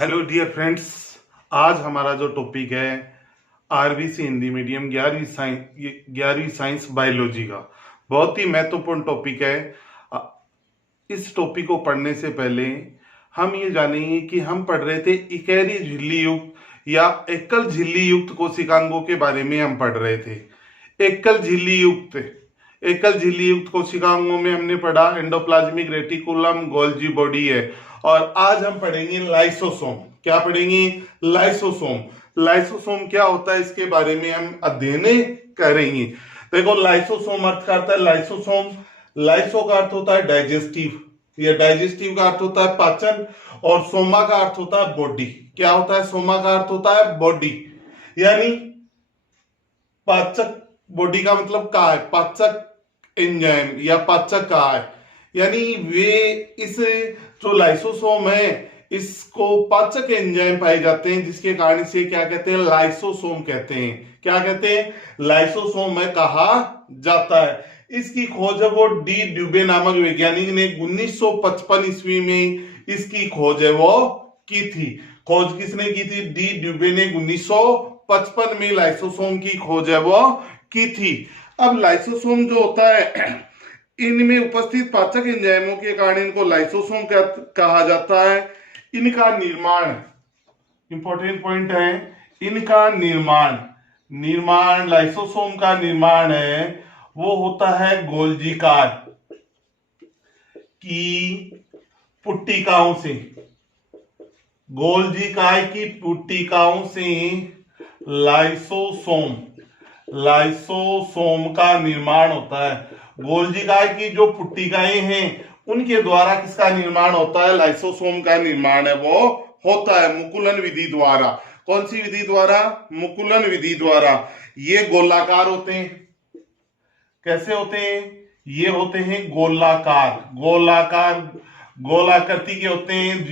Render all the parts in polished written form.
Hello dear friends. आज हमारा जो टॉपिक है आरबीसी हिंदी मीडियम 11वीं साइंस बायोलॉजी का बहुत ही महत्वपूर्ण टॉपिक है। अ, इस टॉपिक को पढ़ने से पहले हम ये जानेंगे कि हम पढ़ रहे थे इकैरी झिल्ली युक्त या एकल झिल्ली युक्त कोशिकांगों के बारे में हम पढ़ रहे थे। एकल झिल्ली युक्त कोशिकांगों में हमने पढ़ा एंडोप्लाज्मिक रेटिकुलम, गोल्जी बॉडी है। और आज हम पढ़ेंगे लाइसोसोम। क्या पढ़ेंगे? लाइसोसोम। लाइसोसोम क्या होता है इसके बारे में हम अध्ययन करेंगे। देखो, लाइसोसोम अर्थ करता है लाइसोसोम। लाइसो का अर्थ होता है डाइजेस्टिव, या डाइजेस्टिव का अर्थ होता है पाचन, और सोमा का अर्थ होता है बॉडी। क्या होता है? सोमा का अर्थ होता है बॉडी, यानी पाचक। बॉडी का मतलब का है? पाचक एंजाइम या पाचक का है, यानी वे इस जो लाइसोसोम है इसको पाचक एंजाइम पाए जाते हैं, जिसके कारण से क्या कहते हैं? लाइसोसोम कहते हैं। क्या कहते हैं? लाइसोसोम में कहा जाता है। इसकी खोज है वो डी ड्यूबे नामक वैज्ञानिक ने 1955 ईस्वी में इसकी खोज है वो की थी। खोज किसने की थी? डी ड्यूबे ने 1955 में लाइसोसोम की खोज है वो की थी। अब लाइसोसोम जो होता है इनमें उपस्थित पाचक एंजाइमों के कारण इनको लाइसोसोम कहा जाता है। इनका निर्माण, इंपॉर्टेंट पॉइंट है, इनका निर्माण लाइसोसोम का निर्माण है वो होता है गोल्जी कार की पुट्टिकाओं से। गोल्जी कार की पुट्टिकाओं से लाइसोसोम का निर्माण होता है। गोल्जी कार की जो पुट्टिकाएं हैं उनके द्वारा किसका निर्माण होता है? लाइसोसोम का निर्माण है वो होता है मुकुलन विधि द्वारा। कौन सी विधि द्वारा? मुकुलन विधि द्वारा। ये गोलाकार होते हैं। कैसे होते हैं? ये होते हैं गोलाकृति के होते हैं।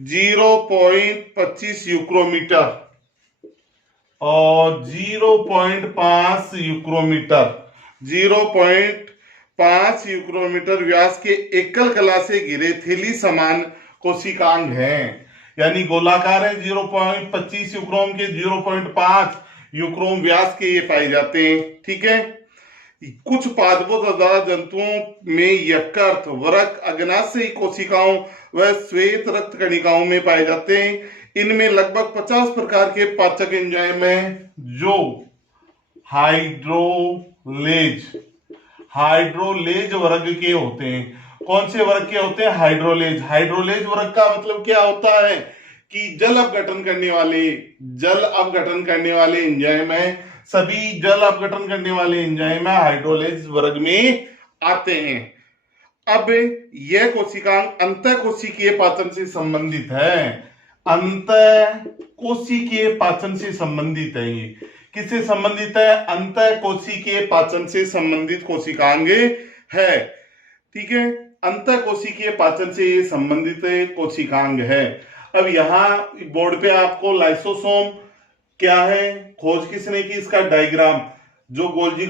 0.25 यूक्रोमीटर और 0.5 यूक्रोमीटर 0.5 यूक्रोमीटर व्यास के एकल कला से घिरे थैली समान कोशिकांग हैं, यानी गोलाकार है। 0.25 यूक्रोम के 0.5 यूक्रोम व्यास के ये पाए जाते हैं। ठीक है। कुछ पादपों तथा जंतुओं में यकृत, वृक्क, अग्नाशयी कोशिकाओं व श्वेत रक्त कणिकाओं में पाए जाते हैं। इनमें लगभग 50 प्रकार के पाचक एंजाइम हैं जो हाइड्रोलेज वर्ग के होते हैं। कौन से वर्ग के होते हैं? हाइड्रोलेज वर्ग का मतलब क्या होता है कि जल अपघटन करने वाले एंजाइम है। सभी जल अपघटन करने वाले एंजाइम हाइड्रोलेज वर्ग में आते हैं। अब यह कोशिकांग अंतःकोशिकीय पाचन से संबंधित है। अंतःकोशिकीय पाचन से संबंधित है। ये किससे संबंधित है? अंतःकोशिकीय पाचन से संबंधित कोशिकांग है। ठीक है। अंतःकोशिकीय पाचन से ये संबंधित कोशिकांग है। अब यहाँ बोर्ड पे आपको लाइसोसोम क्या है, खोज किसने की, इसका डायग्राम, जो गोल्जी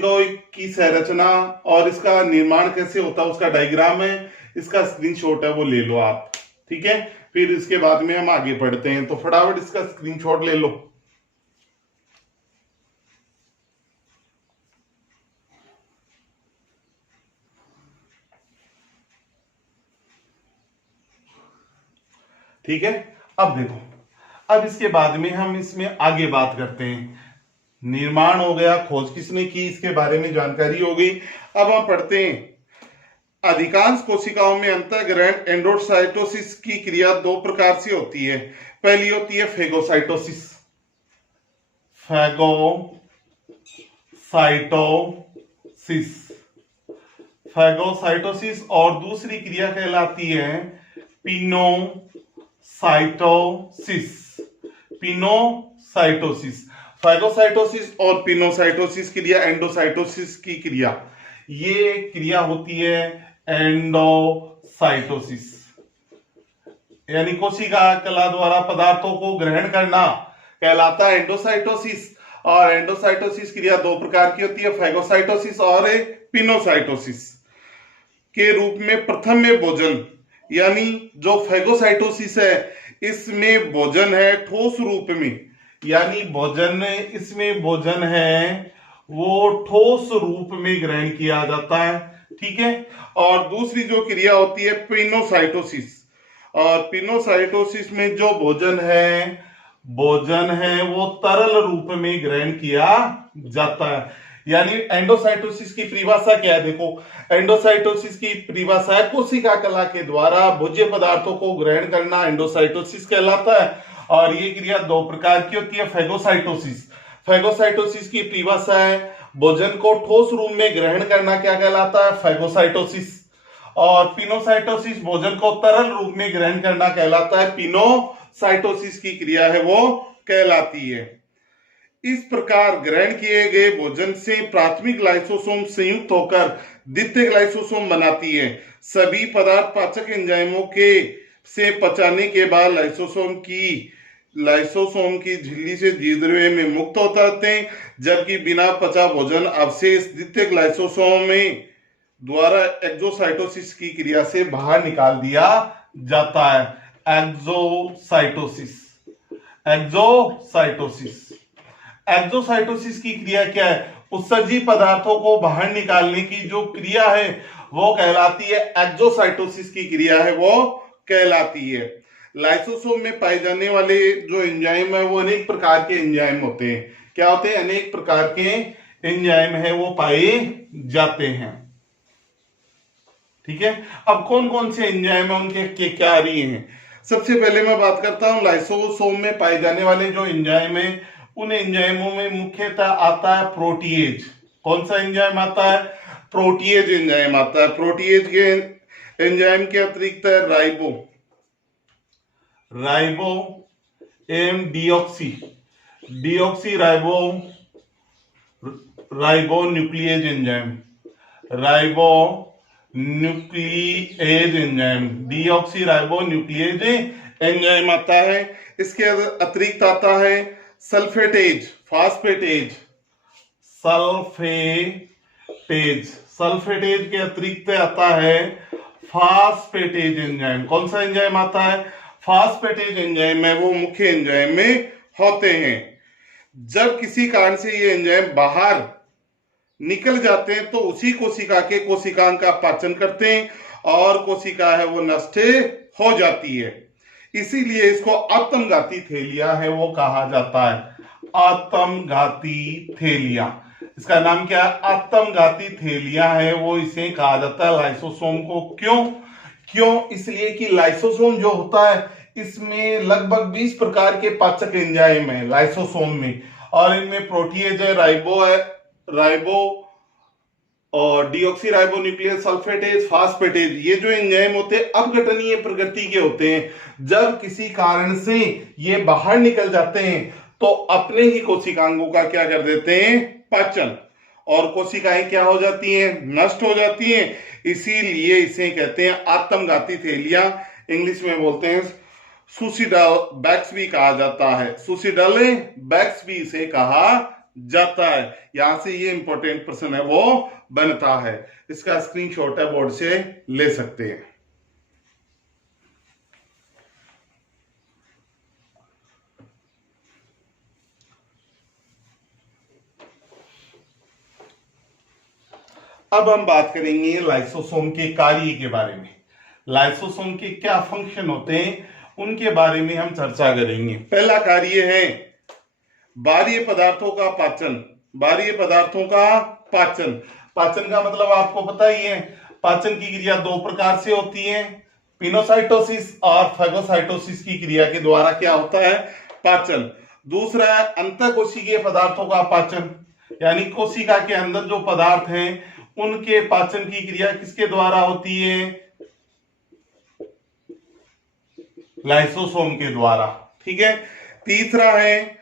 की संरचना और इसका निर्माण कैसे होता है उसका डायग्राम है। इसका स्क्रीनशॉट है वो ले लो आप। ठीक है। फिर इसके बाद में हम आगे पढ़ते हैं, तो फटाफट इसका स्क्रीनशॉट ले लो। ठीक है। अब देखो, अब इसके बाद में हम इसमें आगे बात करते हैं। निर्माण हो गया, खोज किसने की, इसके बारे में जानकारी हो गई। अब हम पढ़ते हैं। अधिकांश कोशिकाओं में अंतःग्रहण एंडोसाइटोसिस की क्रिया दो प्रकार से होती है। पहली होती है फैगोसाइटोसिस और दूसरी क्रिया कहलाती है पिनोसाइटोसिस। फैगोसाइटोसिस और पिनोसाइटोसिस क्रिया एंडोसाइटोसिस की क्रिया, ये क्रिया होती है एंडोसाइटोसिस, यानी कोशिका कला द्वारा पदार्थों को ग्रहण करना कहलाता है एंडोसाइटोसिस। और एंडोसाइटोसिस क्रिया दो प्रकार की होती है, फैगोसाइटोसिस और पिनोसाइटोसिस के रूप में। प्रथम में भोजन यानी जो फैगोसाइटोसिस है इसमें भोजन है ठोस रूप में, यानी भोजन इसमें भोजन है वो ठोस रूप में ग्रहण किया जाता है, ठीक है। और दूसरी जो क्रिया होती है पिनोसाइटोसिस, और पिनोसाइटोसिस में जो भोजन है वो तरल रूप में ग्रहण किया जाता है। यानी एंडोसाइटोसिस की परिभाषा क्या है, देखो एंडोसाइटोसिस की परिभाषा है कोशिका कला के द्वारा भोज्य पदार्थों को ग्रहण करना एंडोसाइटोसिस कहलाता है। और ये क्रिया दो प्रकार की होती है। फैगोसाइटोसिस की परिभाषा है भोजन को ठोस रूप में ग्रहण करना, क्या कहलाता है, फैगोसाइटोसिस। और पिनोसाइटोसिस भोजन को तरल रूप में ग्रहण करना कहलाता है, पिनोसाइटोसिस की क्रिया है वो कहलाती है। इस प्रकार ग्रहण किए गए भोजन से प्राथमिक लाइसोसोम संयुक्त होकर द्वितीयक लाइसोसोम बनाती है। सभी पदार्थ पाचक एंजाइमों के से पचाने के बाद लाइसोसोम की झिल्ली से जीर्णद्रव्य में मुक्त होते रहते हैं, जबकि बिना पचा भोजन अवशेष द्वितीयक लाइसोसोम में द्वारा एक्सोसाइटोसिस की क्रिया से बाहर निकाल दिया जाता है। एक्सोसाइटोसिस की क्रिया क्या है, उत्सर्जी पदार्थों को बाहर निकालने की जो क्रिया है वो कहलाती है एक्सोसाइटोसिस की क्रिया है वो कहलाती है। लाइसोसोम में पाए जाने वाले जो एंजाइम है वो अनेक प्रकार के एंजाइम होते हैं। क्या होते हैं, अनेक प्रकार के एंजाइम है वो पाए जाते हैं, ठीक है। अब कौन कौन से एंजाइम है उनके क्या रही हैं। सबसे पहले मैं बात करता हूं लाइसोसोम में पाए जाने वाले जो एंजाइम है, उन एंजाइमों में मुख्यतः आता है प्रोटीएज। कौन सा एंजाइम आता है, प्रोटीएज एंजाइम आता है। प्रोटीएज के एंजाइम के अतिरिक्त राइबो एम deoxyribonuclease enzyme deoxyribonuclease enzyme आता है। इसके अतिरिक्त आता है सल्फेटेज के अतिरिक्त आता है फास्फेटेज एंजाइम। कौन सा एंजाइम आता है, फास्फेटेज एंजाइम है वो मुख्य एंजाइम में होते हैं। जब किसी कारण से ये एंजाइम बाहर निकल जाते हैं तो उसी कोशिका के कोशिकांग का पाचन करते हैं और कोशिका है वो नष्ट हो जाती है। इसीलिए इसको आत्मघाती थैलिया है वो कहा जाता है, आत्मघाती थैलिया। इसका नाम क्या है, आत्मघाती थैलिया है वो इसे कहा जाता है लाइसोसोम को। क्यों इसलिए कि लाइसोसोम जो होता है इसमें लगभग 20 प्रकार के पाचक एंजाइम है लाइसोसोम में, और इनमें प्रोटीएज है, राइबो और डीऑक्सी राइबो न्यूक्लियस, सल्फेटेज, फास्फेटेज। ये जो एंजाइम होते हैं अपघटनीय प्रकृति के होते हैं। जब किसी कारण से ये बाहर निकल जाते हैं तो अपने ही कोशिकांगों का क्या कर देते हैं, पाचन, और कोशिकाएं क्या हो जाती हैं, नष्ट हो जाती हैं। इसीलिए इसे कहते हैं आत्मघाती थैलिया। इंग्लिश में बोलते हैं सुसिडल बैक्स भी कहा जाता है, सुसिडल बैक्स भी इसे कहा जाता है। यहां से ये इंपॉर्टेंट प्रश्न है वो बनता है, इसका स्क्रीनशॉट है बोर्ड से ले सकते हैं। अब हम बात करेंगे लाइसोसोम के कार्य के बारे में। लाइसोसोम के क्या फंक्शन होते हैं उनके बारे में हम चर्चा करेंगे। पहला कार्य है बाह्य पदार्थों का पाचन। पाचन का मतलब आपको पता ही है, पाचन की क्रिया दो प्रकार से होती है, पिनोसाइटोसिस और फैगोसाइटोसिस की क्रिया के द्वारा क्या होता है, पाचन। दूसरा है अंतःकोशिकीय पदार्थों का पाचन, यानी कोशिका के अंदर जो पदार्थ हैं उनके पाचन की क्रिया किसके द्वारा होती है, लाइसोसोम के द्वारा, ठीक है। तीसरा है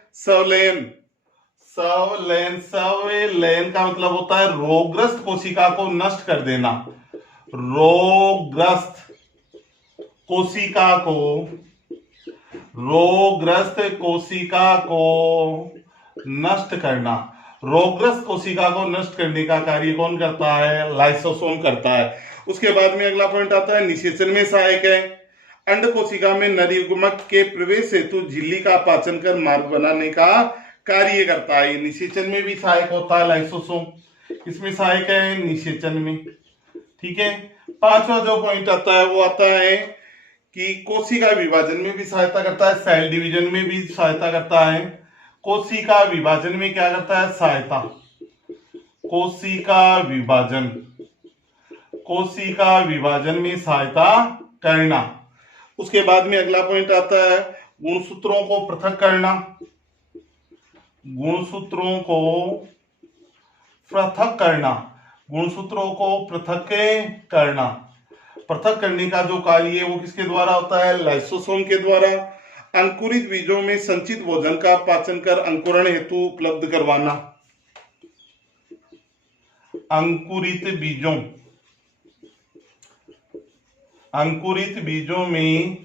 संवलयन का मतलब होता है रोगग्रस्त कोशिका को नष्ट कर देना, रोगग्रस्त कोशिका को नष्ट करना। रोगग्रस्त कोशिका को नष्ट करने का कार्य कौन करता है, लाइसोसोम करता है। उसके बाद में अगला पॉइंट आता है निषेचन में सहायक है। अंड कोशिका में नरयुग्मक के प्रवेश हेतु झिल्ली का पाचन कर मार्ग बनाने का कार्य करता है। निषेचन में भी सहायक होता है लाइसोसोम, इसमें सहायक है निषेचन में। ठीक है, पांचवा जो पॉइंट आता है वो आता है कि कोशिका विभाजन में भी सहायता करता है, सेल डिवीजन में भी सहायता करता है। कोशिका विभाजन में क्या करता है? सहायता। कोशिका विभाजन में सहायता करना। उसके बाद में अगला पॉइंट आता है गुणसूत्रों को पृथक करना। गुणसूत्रों को पृथक करना। पृथक करने का जो कार्य है वो किसके द्वारा होता है? लाइसोसोम के द्वारा। अंकुरित बीजों में संचित भोजन का पाचन कर अंकुरण हेतु उपलब्ध करवाना। अंकुरित बीजों में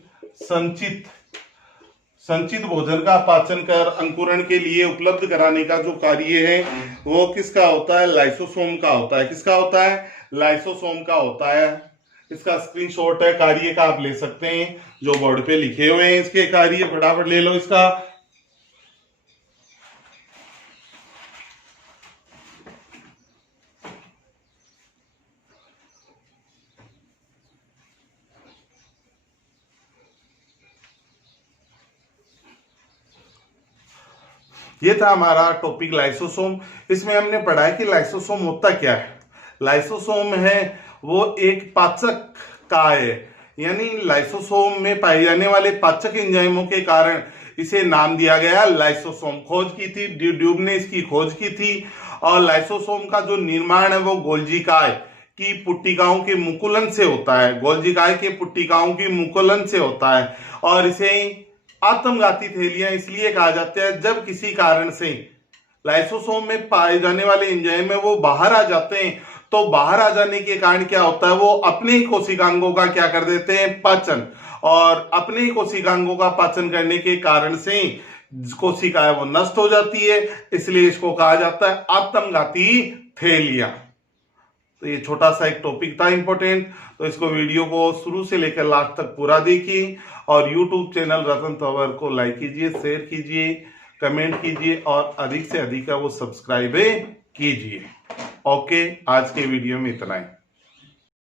संचित भोजन का पाचन कर अंकुरण के लिए उपलब्ध कराने का जो कार्य है वो किसका होता है? लाइसोसोम का होता है। किसका होता है? लाइसोसोम का होता है। इसका स्क्रीनशॉट है कार्य का, आप ले सकते हैं, जो बोर्ड पे लिखे हुए हैं इसके कार्य, फटाफट ले लो इसका। ये था हमारा टॉपिक लाइसोसोम। इसमें हमने पढ़ा है कि लाइसोसोम होता क्या है। लाइसोसोम है वो एक पाचक का है, यानी लाइसोसोम में पाए जाने वाले पाचक एंजाइमों के कारण इसे नाम दिया गया लाइसोसोम। खोज की थी ड्यूब ने, इसकी खोज की थी। और लाइसोसोम का जो निर्माण है वो गोल्जिकाय की पुट्टिकाओं के मुकुलन से होता है। गोल्जिकाय के पुट्टिकाओं की मुकुलन से होता है। और इसे आत्मघाती थैलियां इसलिए कहा जाता है जब किसी कारण से लाइसोसोम में पाए जाने वाले एंजाइम है वो बाहर आ जाते हैं, तो बाहर आ जाने के कारण क्या होता है? वो अपने ही कोशिकांगों का क्या कर देते हैं? पाचन। और अपने ही कोशिकांगों का पाचन करने के कारण से कोशिका है वो नष्ट हो जाती है, इसलिए इसको कहा जाता है आत्मघाती थैलियां। तो ये छोटा सा एक टॉपिक था इंपॉर्टेंट, तो इसको वीडियो को शुरू से लेकर लास्ट तक पूरा देखिए। और यूट्यूब चैनल रतन तंवर को लाइक कीजिए, शेयर कीजिए, कमेंट कीजिए और अधिक से अधिक वो सब्सक्राइब कीजिए। ओके, आज के वीडियो में इतना ही।